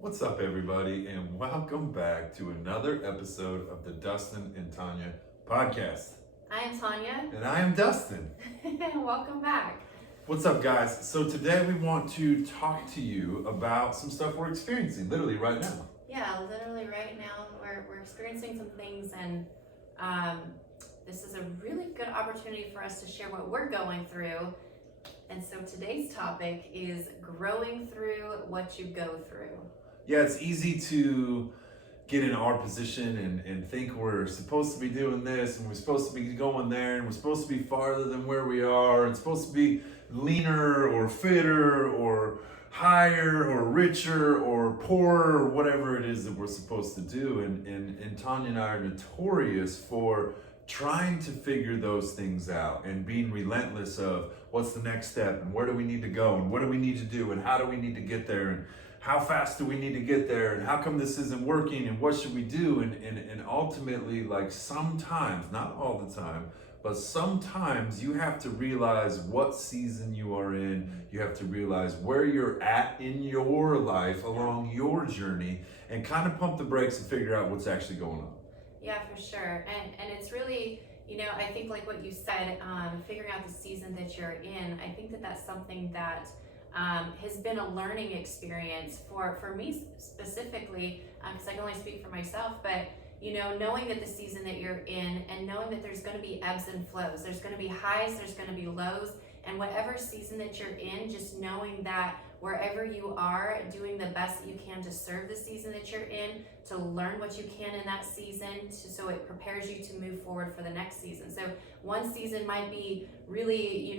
What's up, everybody, and welcome back to another episode of the Dustin and Tanya podcast. I am Tanya. And I am Dustin. Welcome back. What's up, guys? So today we want to talk to you about some stuff we're experiencing literally right now. Yeah, literally right now we're experiencing some things, and this is a really good opportunity for us to share what we're going through. And so today's topic is growing through what you go through. Yeah, it's easy to get in our position and think we're supposed to be doing this and we're supposed to be going there and we're supposed to be farther than where we are and supposed to be leaner or fitter or higher or richer or poorer or whatever it is that we're supposed to do. And Tanya and I are notorious for trying to figure those things out and being relentless of what's the next step and where do we need to go and what do we need to do and how do we need to get there and how fast do we need to get there and how come this isn't working and what should we do and ultimately, like, sometimes, not all the time, but sometimes you have to realize what season you are in. You have to realize where you're at in your life along your journey and kind of pump the brakes and figure out what's actually going on. Yeah, for sure. And it's really, I think like what you said, figuring out the season that you're in, I think that that's something that has been a learning experience for me specifically, because I can only speak for myself, but knowing that the season that you're in and knowing that there's going to be ebbs and flows, there's going to be highs, there's going to be lows, and whatever season that you're in, just knowing that wherever you are, doing the best that you can to serve the season that you're in, to learn what you can in that season, so it prepares you to move forward for the next season. So one season might be really,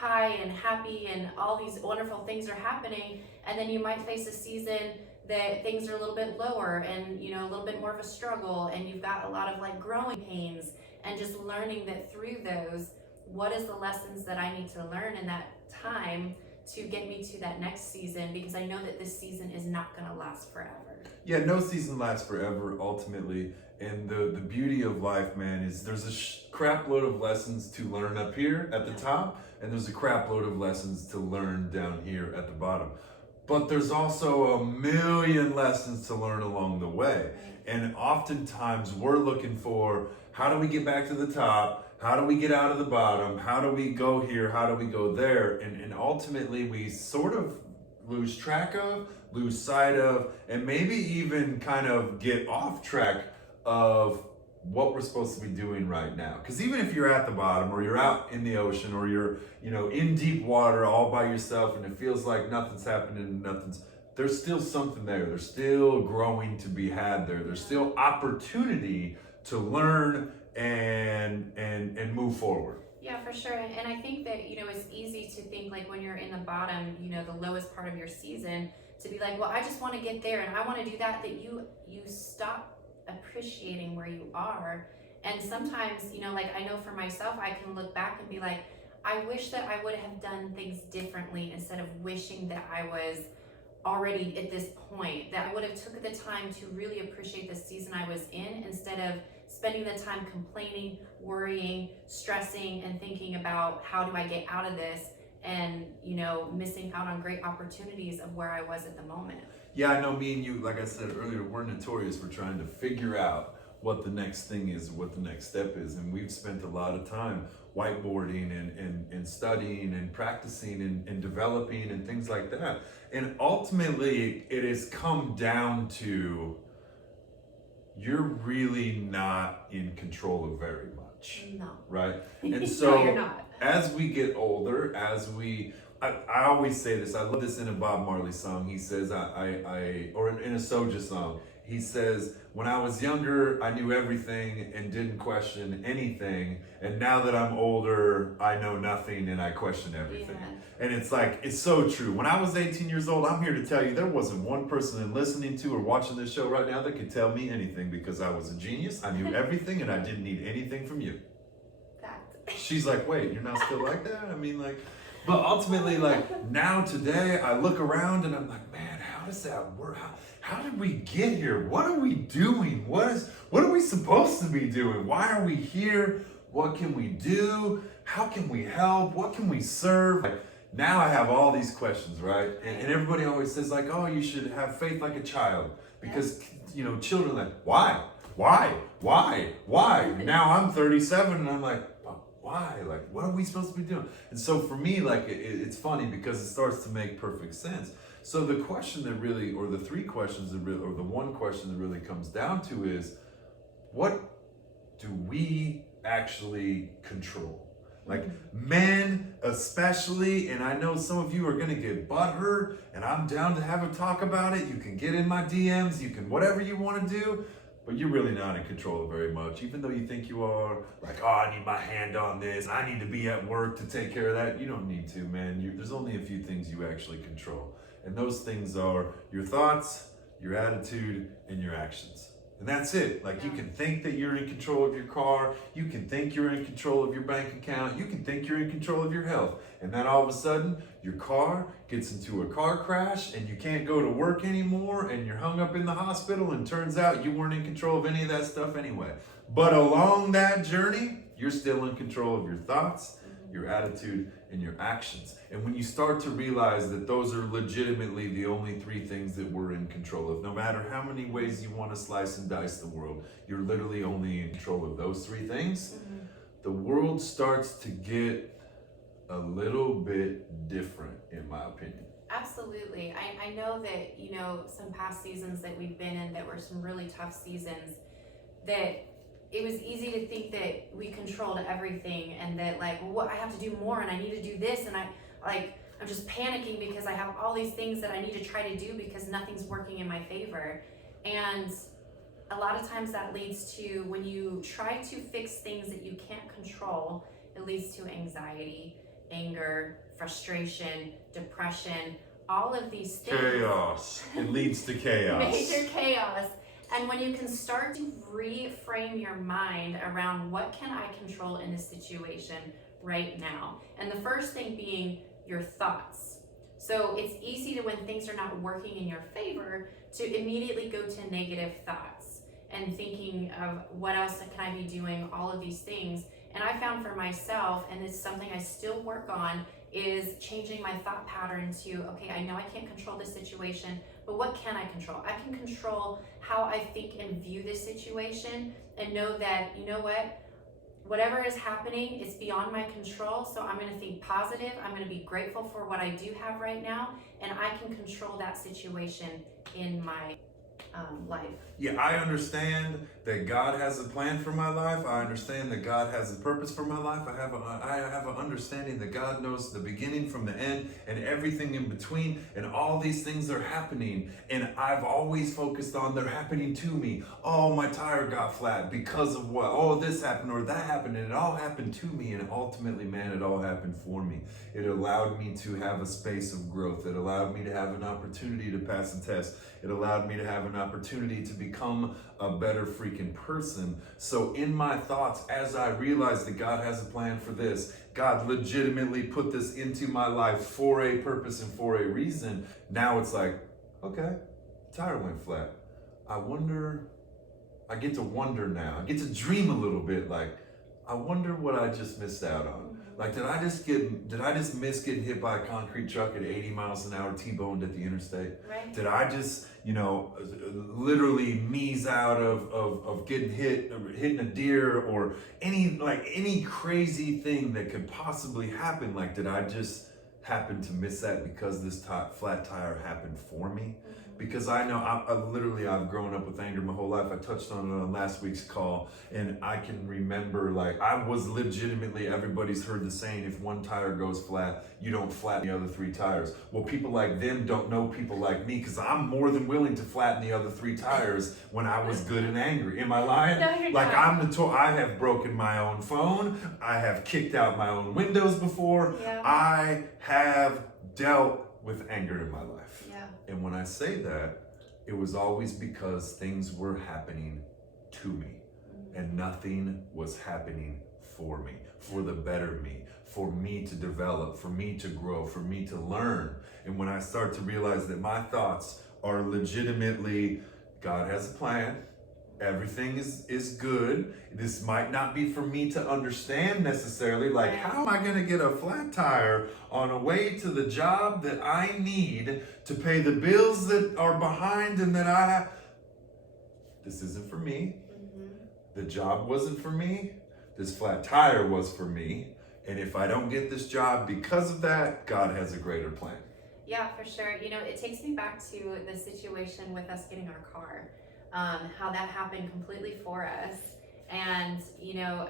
high and happy and all these wonderful things are happening, and then you might face a season that things are a little bit lower and, a little bit more of a struggle, and you've got a lot of like growing pains, and just learning that through those, what is the lessons that I need to learn in that time to get me to that next season, because I know that this season is not going to last forever. Yeah, no season lasts forever, ultimately. And the beauty of life, man, is there's a crap load of lessons to learn up here at the top, and there's a crap load of lessons to learn down here at the bottom. But there's also a million lessons to learn along the way. And oftentimes we're looking for, how do we get back to the top? How do we get out of the bottom? How do we go here? How do we go there? And ultimately we sort of lose track of, lose sight of, and maybe even kind of get off track of what we're supposed to be doing right now. Because even if you're at the bottom, or you're out in the ocean, or you're in deep water all by yourself and it feels like nothing's happening, there's still something there. There's still growing to be had there. There's still opportunity to learn and move forward. Yeah, for sure. And I think that, it's easy to think like when you're in the bottom, the lowest part of your season, to be like, well, I just want to get there and I want to do that you stop appreciating where you are. And sometimes, like I know for myself, I can look back and be like, I wish that I would have done things differently, instead of wishing that I was already at this point, that I would have took the time to really appreciate the season I was in, instead of spending the time complaining, worrying, stressing, and thinking about how do I get out of this, and missing out on great opportunities of where I was at the moment. Yeah, I know me and you, like I said earlier, we're notorious for trying to figure out what the next thing is, what the next step is. And we've spent a lot of time whiteboarding and studying and practicing and developing and things like that. And ultimately, it has come down to, you're really not in control of very much. No. Right? And so No, you're not. As we get older, I always say this, I love this in a Bob Marley song. He says, or in a Soulja song, he says, when I was younger, I knew everything and didn't question anything. And now that I'm older, I know nothing and I question everything. Yeah. And it's like, it's so true. When I was 18 years old, I'm here to tell you, there wasn't one person listening to or watching this show right now that could tell me anything, because I was a genius. I knew everything and I didn't need anything from you. Fact. She's like, wait, you're not still like that? I mean, like, but ultimately, like, now today, I look around and I'm like, man, how does that work? How did we get here? What are we doing? What are we supposed to be doing? Why are we here? What can we do? How can we help? What can we serve? Like, Now I have all these questions, right? And everybody always says like, oh, you should have faith like a child because, children are like, why? Now I'm 37 and I'm like, why? Like, what are we supposed to be doing? And so for me, like, it's funny because it starts to make perfect sense. So the question that really, or the three questions that really, or the one question that really comes down to is, what do we actually control? Like men especially, and I know some of you are gonna get butthurt, and I'm down to have a talk about it. You can get in my DMs, you can whatever you wanna do, but you're really not in control of very much, even though you think you are. Like, oh, I need my hand on this, I need to be at work to take care of that. You don't need to, man. There's only a few things you actually control. And those things are your thoughts, your attitude, and your actions. And that's it. Like, you can think that you're in control of your car, you can think you're in control of your bank account, you can think you're in control of your health. And then all of a sudden, your car gets into a car crash and you can't go to work anymore and you're hung up in the hospital, and turns out you weren't in control of any of that stuff anyway. But along that journey, you're still in control of your thoughts, your attitude, and your actions. And when you start to realize that those are legitimately the only three things that we're in control of, no matter how many ways you want to slice and dice the world, you're literally only in control of those three things, the world starts to get a little bit different, in my opinion. Absolutely. I know that, some past seasons that we've been in that were some really tough seasons, that it was easy to think that we controlled everything, and that like, well, what I have to do more, and I need to do this, and I'm just panicking because I have all these things that I need to try to do because nothing's working in my favor. And a lot of times that leads to, when you try to fix things that you can't control, it leads to anxiety, anger, frustration, depression, all of these things. Chaos. It leads to chaos. Major chaos. And when you can start to reframe your mind around, what can I control in this situation right now? And the first thing being your thoughts. So it's easy to, when things are not working in your favor, to immediately go to negative thoughts and thinking of what else can I be doing, all of these things. And I found for myself, and it's something I still work on, is changing my thought pattern to, okay, I know I can't control this situation, but what can I control? I can control how I think and view this situation, and know that, whatever is happening, it's beyond my control. So I'm going to think positive. I'm going to be grateful for what I do have right now, and I can control that situation in my life. Yeah, I understand that God has a plan for my life. I understand that God has a purpose for my life. I have an understanding that God knows the beginning from the end and everything in between, and all these things are happening, and I've always focused on they're happening to me. Oh, my tire got flat because of what? Oh, this happened or that happened, and it all happened to me, and ultimately, man, it all happened for me. It allowed me to have a space of growth. It allowed me to have an opportunity to pass a test. It allowed me to have an opportunity to become a better freaking person. So in my thoughts, as I realized that God has a plan for this, God legitimately put this into my life for a purpose and for a reason. Now it's like, okay, tire went flat. I get to wonder now. I get to dream a little bit, like, I wonder what I just missed out on. Like, did I just miss getting hit by a concrete truck at 80 miles an hour, T-boned at the interstate? Right. Did I just, literally mease out of getting hitting a deer, or any crazy thing that could possibly happen? Like, did I just happen to miss that because this flat tire happened for me? Because I know I've grown up with anger my whole life. I touched on it on last week's call, and I can remember, like, I was legitimately, everybody's heard the saying, if one tire goes flat, you don't flatten the other three tires. Well, people like them don't know people like me, because I'm more than willing to flatten the other three tires when I was good and angry. Am I lying? No, you're like, not. I have broken my own phone. I have kicked out my own windows before. Yeah. I have dealt with anger in my life. Yeah. And when I say that, it was always because things were happening to me, and nothing was happening for me, for the better me, for me to develop, for me to grow, for me to learn. And when I start to realize that my thoughts are legitimately, God has a plan, everything is good. This might not be for me to understand necessarily. Like, Right. how am I going to get a flat tire on a way to the job that I need to pay the bills that are behind and that I have? This isn't for me. The job wasn't for me. This flat tire was for me. And if I don't get this job because of that, God has a greater plan. Yeah, for sure. You know, it takes me back to the situation with us getting our car, how that happened completely for us. And, you know,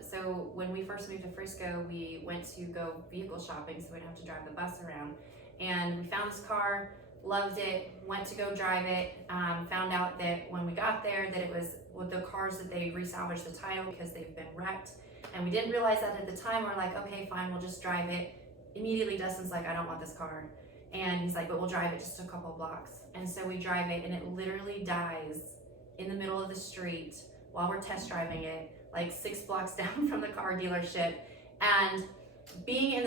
so when we first moved to Frisco, we went to go vehicle shopping so we didn't have to drive the bus around. And we found this car, loved it, went to go drive it, found out that when we got there that it was with the cars that they resalvaged the title because they've been wrecked. And we didn't realize that at the time. We're like, okay, fine, we'll just drive it. Immediately Dustin's like, I don't want this car. And he's like, but we'll drive it just a couple of blocks. And so we drive it and it literally dies in the middle of the street while we're test driving it, like 6 blocks down from the car dealership. And being in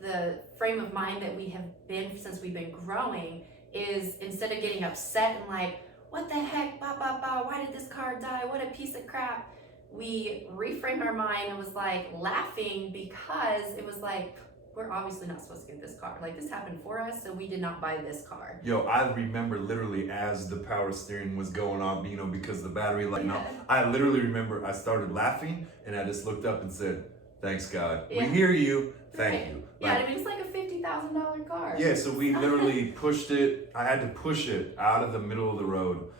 the frame of mind that we have been since we've been growing is, instead of getting upset and like, what the heck, why did this car die? What a piece of crap. We reframed our mind and was like laughing because it was like, we're obviously not supposed to get this car. Like, this happened for us, so we did not buy this car. Yo, I remember literally as the power steering was going off, you know, because the battery light, no, I literally remember I started laughing and I just looked up and said, thanks God. We hear you. Thank you. Yeah, I mean, it's like a $50,000 car. Yeah, so we literally pushed it. I had to push it out of the middle of the road.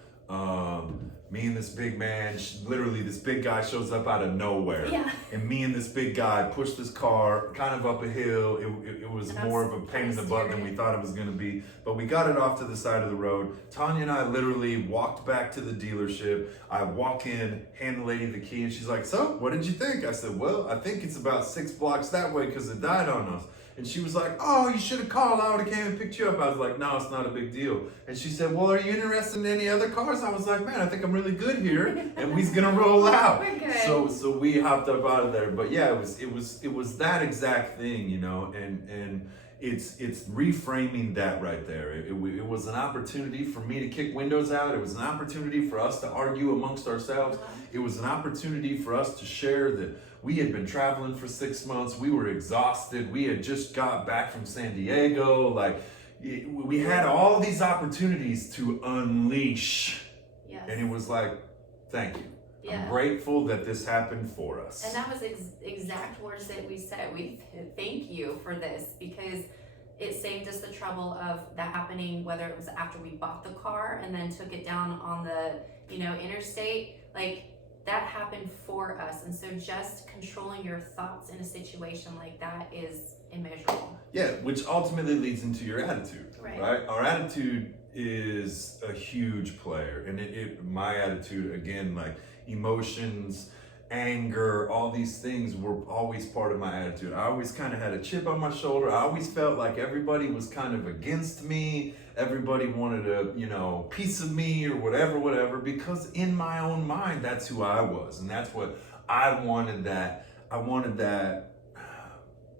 Me and this big man, literally this big guy shows up out of nowhere. Yeah. And me and this big guy pushed this car kind of up a hill. It was more of a pain in the butt than we thought it was going to be. But we got it off to the side of the road. Tanya and I literally walked back to the dealership. I walk in, hand the lady the key, and she's like, so, what did you think? I said, well, I think it's about 6 blocks that way because it died on us. And she was like, oh, you should have called. I would have came and picked you up. I was like, no, it's not a big deal. And she said, well, are you interested in any other cars? I was like, man, I think I'm really good here. And we's going to roll out. We're good. So we hopped up out of there. But yeah, it was that exact thing, you know, and it's reframing that right there. It was an opportunity for me to kick windows out. It was an opportunity for us to argue amongst ourselves. It was an opportunity for us to share that we had been traveling for 6 months. We were exhausted. We had just got back from San Diego. Like, we had all these opportunities to unleash. Yes. And it was like, thank you. Yeah. I'm grateful that this happened for us. And that was exact words that we said. We thank you for this because it saved us the trouble of that happening, whether it was after we bought the car and then took it down on the, you know, interstate. Like, that happened for us. And so just controlling your thoughts in a situation like that is immeasurable. Yeah, which ultimately leads into your attitude, right? Our attitude is a huge player. And my attitude, again, like emotions, anger, all these things were always part of my attitude. I always kind of had a chip on my shoulder. I always felt like everybody was kind of against me. Everybody wanted a, you know, piece of me or whatever, because in my own mind, that's who I was. And that's what I wanted. I wanted that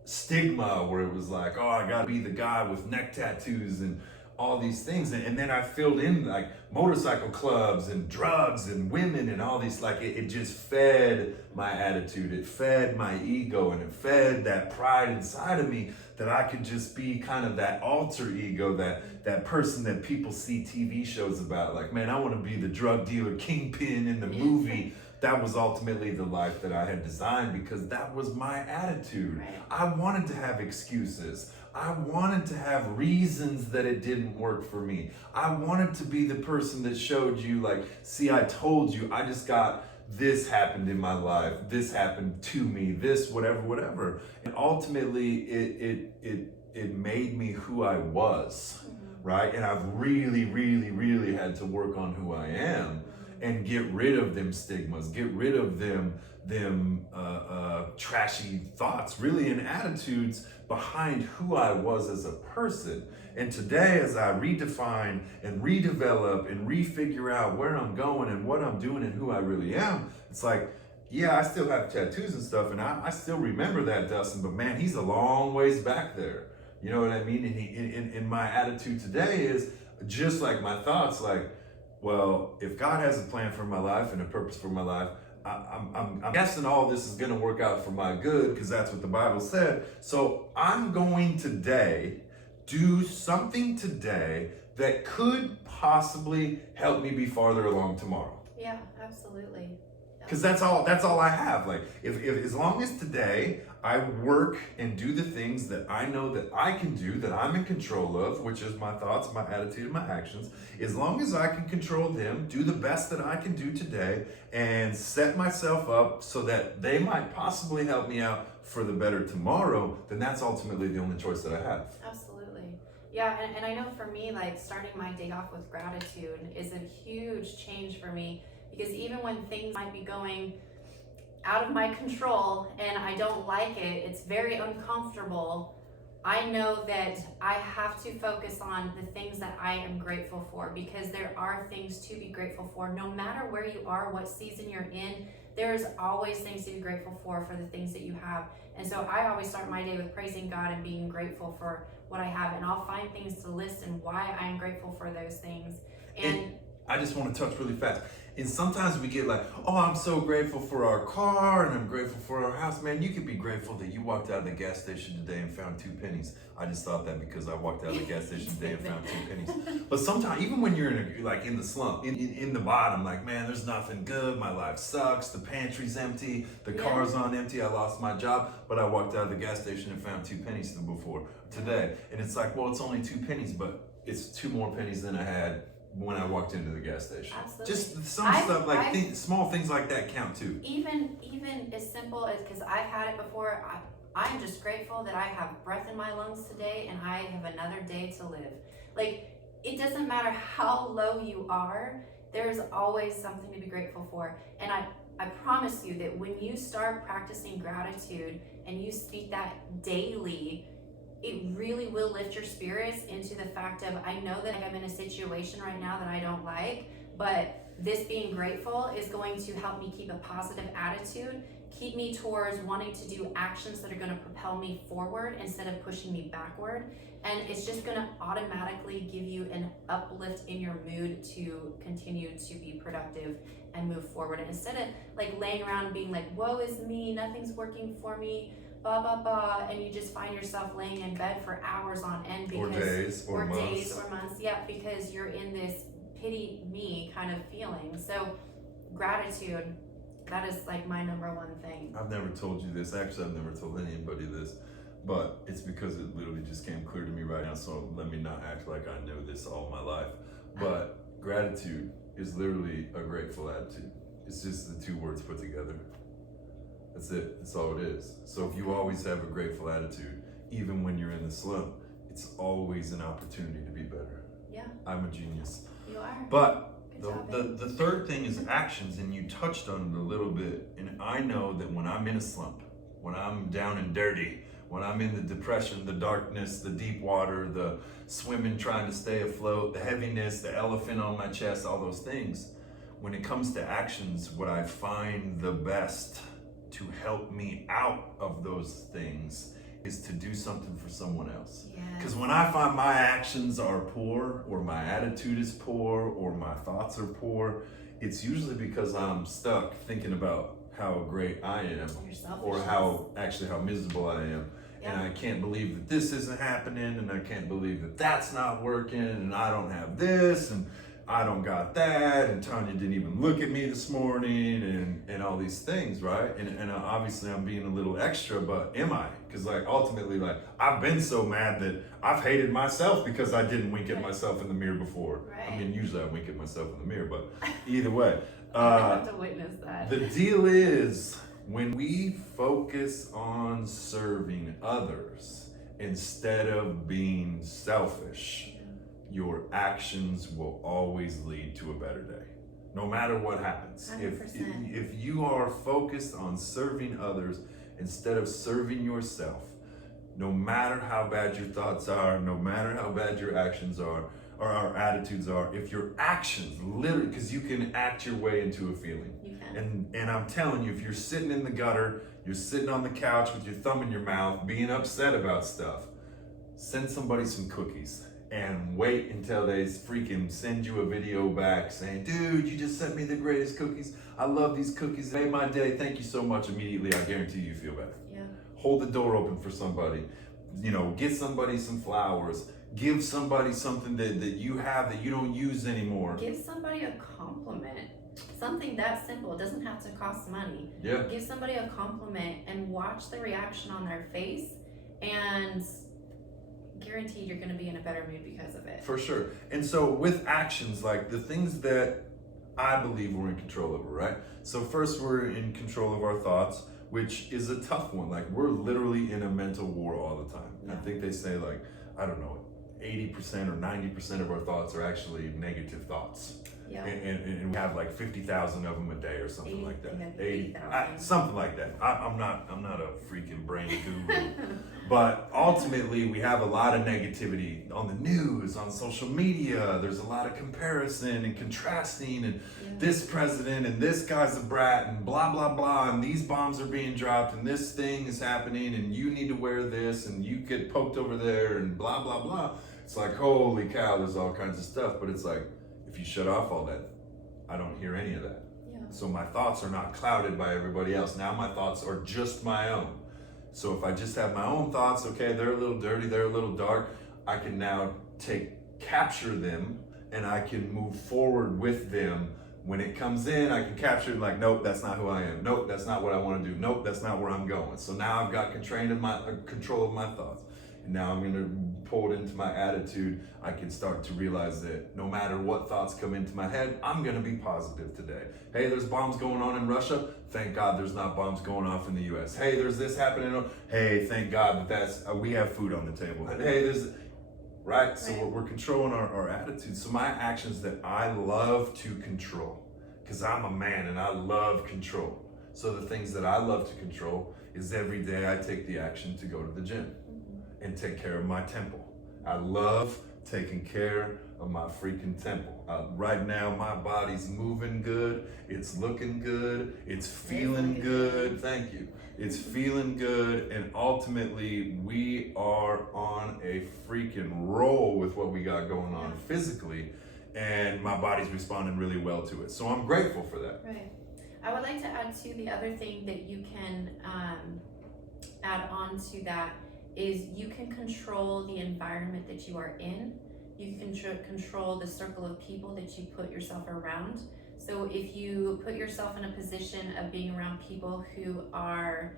stigma where it was like, oh, I gotta be the guy with neck tattoos and all these things. And then I filled in like motorcycle clubs and drugs and women and all these, like it just fed my attitude. It fed my ego and it fed that pride inside of me that I could just be kind of that alter ego, that person that people see TV shows about. Like, man, I want to be the drug dealer kingpin in the movie. That was ultimately the life that I had designed because that was my attitude. Right. I wanted to have excuses. I wanted to have reasons that it didn't work for me. I wanted to be the person that showed you, like, see, I told you, I just got this happened in my life, this happened to me, this, whatever. And ultimately, it made me who I was, right? And I've really had to work on who I am and get rid of them stigmas, get rid of them trashy thoughts, really, and attitudes behind who I was as a person. And today, as I redefine and redevelop and refigure out where I'm going and what I'm doing and who I really am, it's like, yeah, I still have tattoos and stuff, and I still remember that, Dustin, but man, he's a long ways back there. You know what I mean? And my attitude today is just like my thoughts, like, well, if God has a plan for my life and a purpose for my life, I'm guessing all this is going to work out for my good because that's what the Bible said. So I'm going today do something today that could possibly help me be farther along tomorrow. Yeah, absolutely. Because that's all I have. Like if as long as today I work and do the things that I know that I can do, that I'm in control of, which is my thoughts, my attitude, and my actions, as long as I can control them, do the best that I can do today, and set myself up so that they might possibly help me out for the better tomorrow, then that's ultimately the only choice that I have. Absolutely. Yeah, and I know for me, like starting my day off with gratitude is a huge change for me, because even when things might be going out of my control and I don't like it, it's very uncomfortable, I know that I have to focus on the things that I am grateful for, because there are things to be grateful for. No matter where you are, what season you're in, there's always things to be grateful for the things that you have. And so I always start my day with praising God and being grateful for what I have, and I'll find things to list and why I'm grateful for those things. And I just want to touch really fast. And sometimes we get like, oh, I'm so grateful for our car and I'm grateful for our house. Man, you could be grateful that you walked out of the gas station today and found 2 pennies. I just thought that because I walked out of the gas station today and found 2 pennies. But sometimes, even when you're in the slump, in the bottom, like, man, there's nothing good. My life sucks. The pantry's empty. The car's on empty. I lost my job. But I walked out of the gas station and found 2 pennies today. And it's like, well, it's only 2 pennies, but it's 2 more pennies than I had when I walked into the gas station. Absolutely. Just some stuff like small things like that count too. Even as simple as, because I've had it before, I'm just grateful that I have breath in my lungs today and I have another day to live. Like, it doesn't matter how low you are, there's always something to be grateful for. And I promise you that when you start practicing gratitude and you speak that daily, it really will lift your spirits into the fact of, I know that I'm in a situation right now that I don't like, but this being grateful is going to help me keep a positive attitude, keep me towards wanting to do actions that are going to propel me forward instead of pushing me backward. And it's just going to automatically give you an uplift in your mood to continue to be productive and move forward. And instead of like laying around and being like, woe is me, nothing's working for me, blah blah blah, and you just find yourself laying in bed for hours on end, because or days or months, yeah, because you're in this pity me kind of feeling. So gratitude, that is like my number one thing. I've never told you this. Actually, I've never told anybody this, but it's because it literally just came clear to me right now, so let me not act like I know this all my life. But gratitude is literally a grateful attitude. It's just the 2 words put together. That's it. That's all it is. So if you always have a grateful attitude, even when you're in the slump, it's always an opportunity to be better. Yeah. I'm a genius. You are. But the third thing is actions, and you touched on it a little bit. And I know that when I'm in a slump, when I'm down and dirty, when I'm in the depression, the darkness, the deep water, the swimming, trying to stay afloat, the heaviness, the elephant on my chest, all those things, when it comes to actions, what I find the best to help me out of those things is to do something for someone else. Because when I find my actions are poor, or my attitude is poor, or my thoughts are poor, it's usually because I'm stuck thinking about how great I am, or how miserable I am. Yeah. And I can't believe that this isn't happening, and I can't believe that that's not working, and I don't have this, and I don't got that, and Tanya didn't even look at me this morning, and all these things, right? And obviously I'm being a little extra, but am I? Because like ultimately, like I've been so mad that I've hated myself because I didn't wink at myself in the mirror before. Right. I mean, usually I wink at myself in the mirror, but either way. I have to witness that. The deal is, when we focus on serving others instead of being selfish, your actions will always lead to a better day, no matter what happens. 100%. If you are focused on serving others instead of serving yourself, no matter how bad your thoughts are, no matter how bad your actions are, or our attitudes are, if your actions literally, because you can act your way into a feeling. You can. And I'm telling you, if you're sitting in the gutter, you're sitting on the couch with your thumb in your mouth, being upset about stuff, send somebody some cookies. and wait until they freaking send you a video back saying, dude, you just sent me the greatest cookies. I love these cookies. They made my day. Thank you so much. Immediately, I guarantee you feel better. Yeah. Hold the door open for somebody. You know, get somebody some flowers. Give somebody something that you have that you don't use anymore. Give somebody a compliment. Something that simple. It doesn't have to cost money. Yeah. Give somebody a compliment and watch the reaction on their face, and guaranteed you're going to be in a better mood because of it. For sure. And so with actions, like the things that I believe we're in control over, right? So first we're in control of our thoughts, which is a tough one. Like we're literally in a mental war all the time. Yeah. I think they say like, I don't know, 80% or 90% of our thoughts are actually negative thoughts. Yeah. And we have like 50,000 of them a day or something like that. 80,000. Something like that. I'm not a freaking brain guru. But ultimately, we have a lot of negativity on the news, on social media. There's a lot of comparison and contrasting, and this president and this guy's a brat, and blah, blah, blah, and these bombs are being dropped, and this thing is happening, and you need to wear this, and you get poked over there, and blah, blah, blah. It's like, holy cow, there's all kinds of stuff. But it's like, if you shut off all that, I don't hear any of that. Yeah. So my thoughts are not clouded by everybody else. Now my thoughts are just my own. So if I just have my own thoughts, okay, they're a little dirty, they're a little dark, I can now capture them, and I can move forward with them. When it comes in, I can capture it like, nope, that's not who I am. Nope, that's not what I want to do. Nope, that's not where I'm going. So now I've got control of my thoughts. And now I'm going to pull it into my attitude. I can start to realize that no matter what thoughts come into my head, I'm going to be positive today. Hey, there's bombs going on in Russia. Thank God there's not bombs going off in the US. Hey, there's this happening. Hey, thank God we have food on the table. Hey, right? So we're controlling our attitudes. So my actions that I love to control, because I'm a man and I love control. So the things that I love to control is every day I take the action to go to the gym and take care of my temple. I love taking care of my freaking temple. Right now, my body's moving good. It's looking good. It's feeling good. Thank you. It's feeling good. And ultimately, we are on a freaking roll with what we got going on physically. And my body's responding really well to it. So I'm grateful for that. Right. I would like to add to the other thing that you can add on to that is you can control the environment that you are in. You can control the circle of people that you put yourself around. So if you put yourself in a position of being around people who are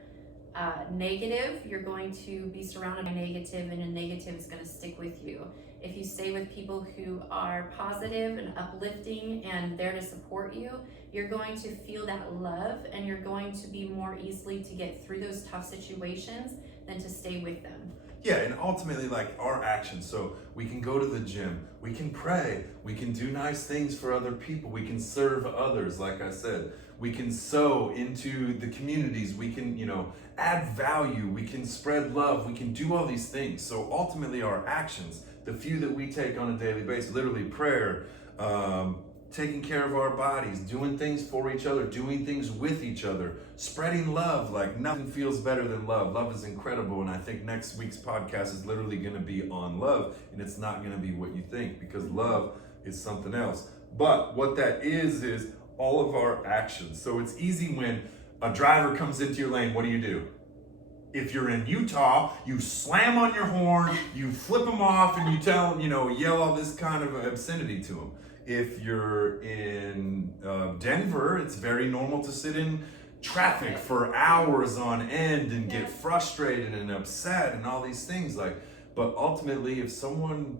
negative, you're going to be surrounded by negative, and a negative is going to stick with you. If you stay with people who are positive and uplifting and there to support you, you're going to feel that love, and you're going to be more easily to get through those tough situations than to stay with them. Yeah, and ultimately, like our actions. So we can go to the gym, we can pray, we can do nice things for other people, we can serve others, like I said. We can sow into the communities, we can, add value, we can spread love, we can do all these things. So ultimately our actions, the few that we take on a daily basis, literally prayer, taking care of our bodies, doing things for each other, doing things with each other, spreading love. Like nothing feels better than love. Love is incredible. And I think next week's podcast is literally going to be on love, and it's not going to be what you think, because love is something else. But what that is all of our actions. So it's easy when a driver comes into your lane, what do? If you're in Utah, you slam on your horn, you flip them off, and you tell them, yell all this kind of obscenity to them. If you're in Denver, it's very normal to sit in traffic for hours on end and get frustrated and upset and all these things. But ultimately, if someone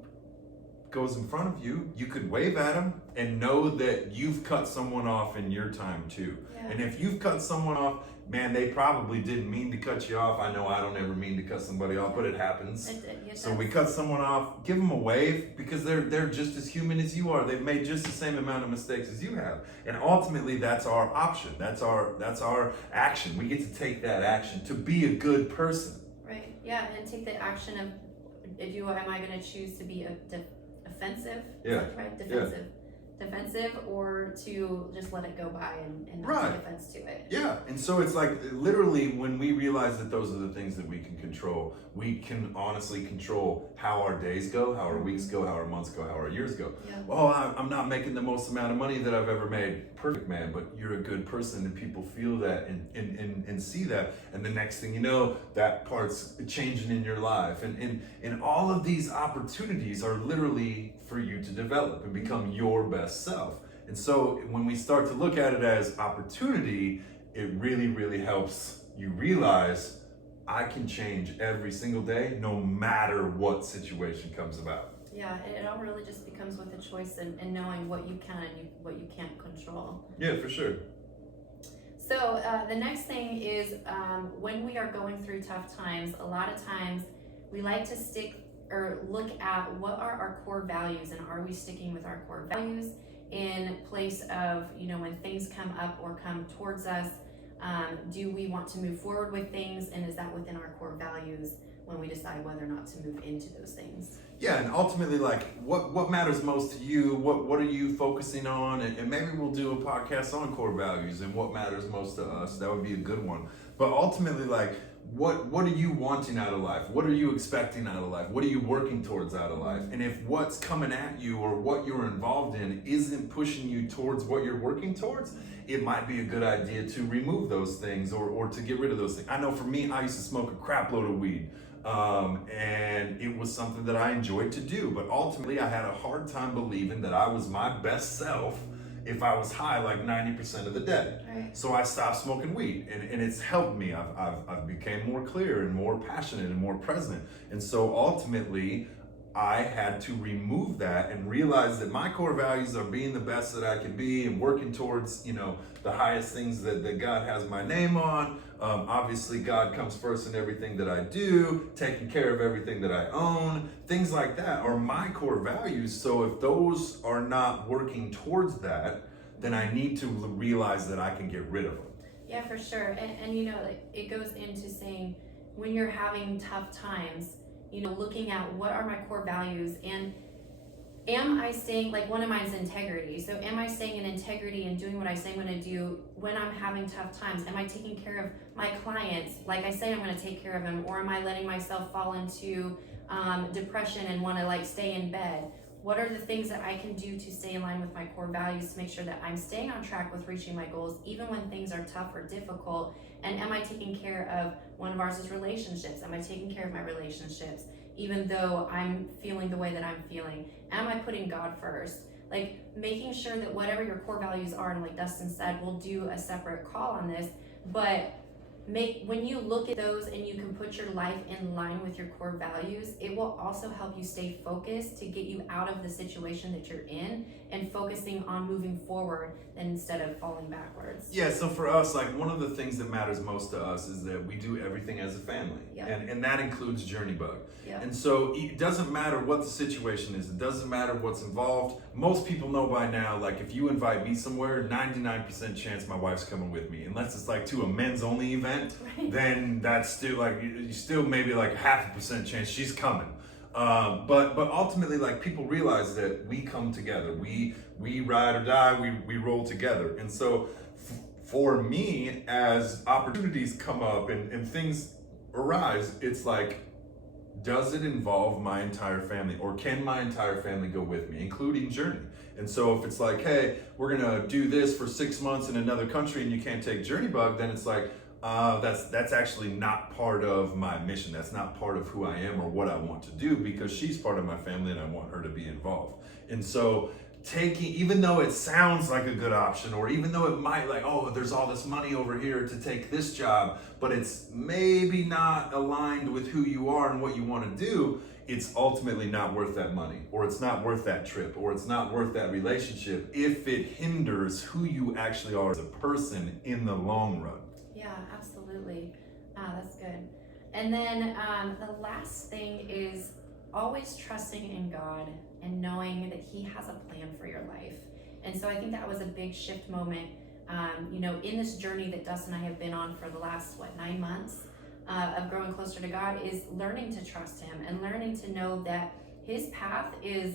goes in front of you, you could wave at them and know that you've cut someone off in your time too. Yeah. And if you've cut someone off, man, they probably didn't mean to cut you off. I know I don't ever mean to cut somebody off, but it happens. So we cut someone off, give them a wave, because they're just as human as you are. They've made just the same amount of mistakes as you have. And ultimately, that's our option. That's our action. We get to take that action to be a good person. Right. Yeah, and take the action of, am I going to choose to be offensive? Yeah. Right? Defensive. defensive or to just let it go by and not Right. take offense to it. Yeah, and so it's like literally when we realize that those are the things that we can control, we can honestly control how our days go, how our weeks go, how our months go, how our years go. Yeah. Oh, I'm not making the most amount of money that I've ever made. Perfect, man, but you're a good person and people feel that and see that. And the next thing you know, that part's changing in your life. And all of these opportunities are literally for you to develop and become your best self. And so when we start to look at it as opportunity, it really, really helps you realize I can change every single day, no matter what situation comes about. Yeah, it all really just becomes with a choice and knowing what you can and what you can't control. Yeah, for sure. So the next thing is when we are going through tough times, a lot of times we like to stick or look at what are our core values and are we sticking with our core values in place of, when things come up or come towards us, do we want to move forward with things and is that within our core values when we decide whether or not to move into those things? Yeah, and ultimately, like, what matters most to you? What are you focusing on? And maybe we'll do a podcast on core values and what matters most to us. That would be a good one. But ultimately, like, what are you wanting out of life? What are you expecting out of life? What are you working towards out of life? And if what's coming at you or what you're involved in isn't pushing you towards what you're working towards, it might be a good idea to remove those things or to get rid of those things. I know for me, I used to smoke a crap load of weed. And it was something that I enjoyed to do, but ultimately I had a hard time believing that I was my best self if I was high like 90% of the day. Right. So I stopped smoking weed and it's helped me. I've became more clear and more passionate and more present. And so ultimately I had to remove that and realize that my core values are being the best that I can be and working towards, the highest things that God has my name on. Obviously, God comes first in everything that I do, taking care of everything that I own. Things like that are my core values. So if those are not working towards that, then I need to realize that I can get rid of them. Yeah, for sure. And it goes into saying when you're having tough times, looking at what are my core values and am I staying, like one of mine is integrity. So am I staying in integrity and doing what I say I'm going to do when I'm having tough times? Am I taking care of my clients like I say I'm going to take care of them? Or am I letting myself fall into depression and want to stay in bed? What are the things that I can do to stay in line with my core values to make sure that I'm staying on track with reaching my goals even when things are tough or difficult? And am I taking care of one of ours is relationships? Am I taking care of my relationships even though I'm feeling the way that I'm feeling? Am I putting God first? Making sure that whatever your core values are, and like Dustin said, we'll do a separate call on this, but when you look at those and you can put your life in line with your core values, it will also help you stay focused to get you out of the situation that you're in and focusing on moving forward instead of falling backwards. Yeah, so for us, one of the things that matters most to us is that we do everything as a family. Yeah. And that includes Journey Bug. Yeah. And so it doesn't matter what the situation is. It doesn't matter what's involved. Most people know by now, if you invite me somewhere, 99% chance my wife's coming with me. Unless it's to a men's only event, Right. then that's still you still maybe 0.5% chance she's coming. But ultimately, people realize that we come together. We ride or die. We roll together. And so for me, as opportunities come up and things arise, it's does it involve my entire family, or can my entire family go with me, including Journey? And so if it's hey, we're gonna do this for 6 months in another country and you can't take Journey Bug, then it's that's actually not part of my mission. That's not part of who I am or what I want to do, because she's part of my family and I want her to be involved. And so even though it sounds like a good option, or even though it might there's all this money over here to take this job, but it's maybe not aligned with who you are and what you want to do, it's ultimately not worth that money, or it's not worth that trip, or it's not worth that relationship if it hinders who you actually are as a person in the long run. Yeah, absolutely. That's good. And then the last thing is always trusting in God and knowing that He has a plan for your life. And so I think that was a big shift moment, in this journey that Dustin and I have been on for the last, 9 months of growing closer to God, is learning to trust Him and learning to know that His path is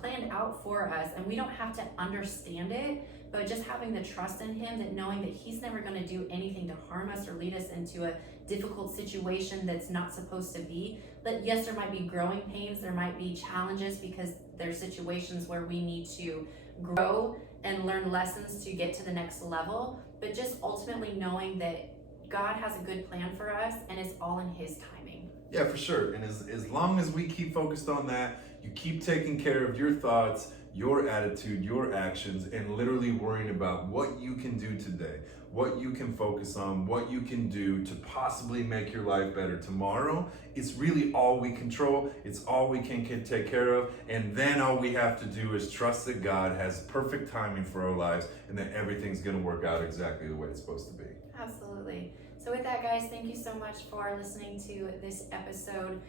planned out for us, and we don't have to understand it, but just having the trust in him, that knowing that he's never going to do anything to harm us or lead us into a difficult situation that's not supposed to be. That yes, there might be growing pains, there might be challenges, because there's situations where we need to grow and learn lessons to get to the next level, but just ultimately knowing that God has a good plan for us and it's all in his timing. Yeah, for sure. And as long as we keep focused on that, you keep taking care of your thoughts, your attitude, your actions, and literally worrying about what you can do today, what you can focus on, what you can do to possibly make your life better tomorrow. It's really all we control. It's all we can take care of. And then all we have to do is trust that God has perfect timing for our lives and that everything's going to work out exactly the way it's supposed to be. Absolutely. So with that, guys, thank you so much for listening to this episode.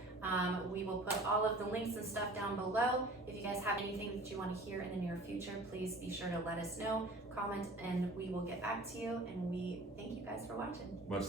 We will put all of the links and stuff down below. If you guys have anything that you want to hear in the near future, please be sure to let us know, comment, and we will get back to you. And we thank you guys for watching. Much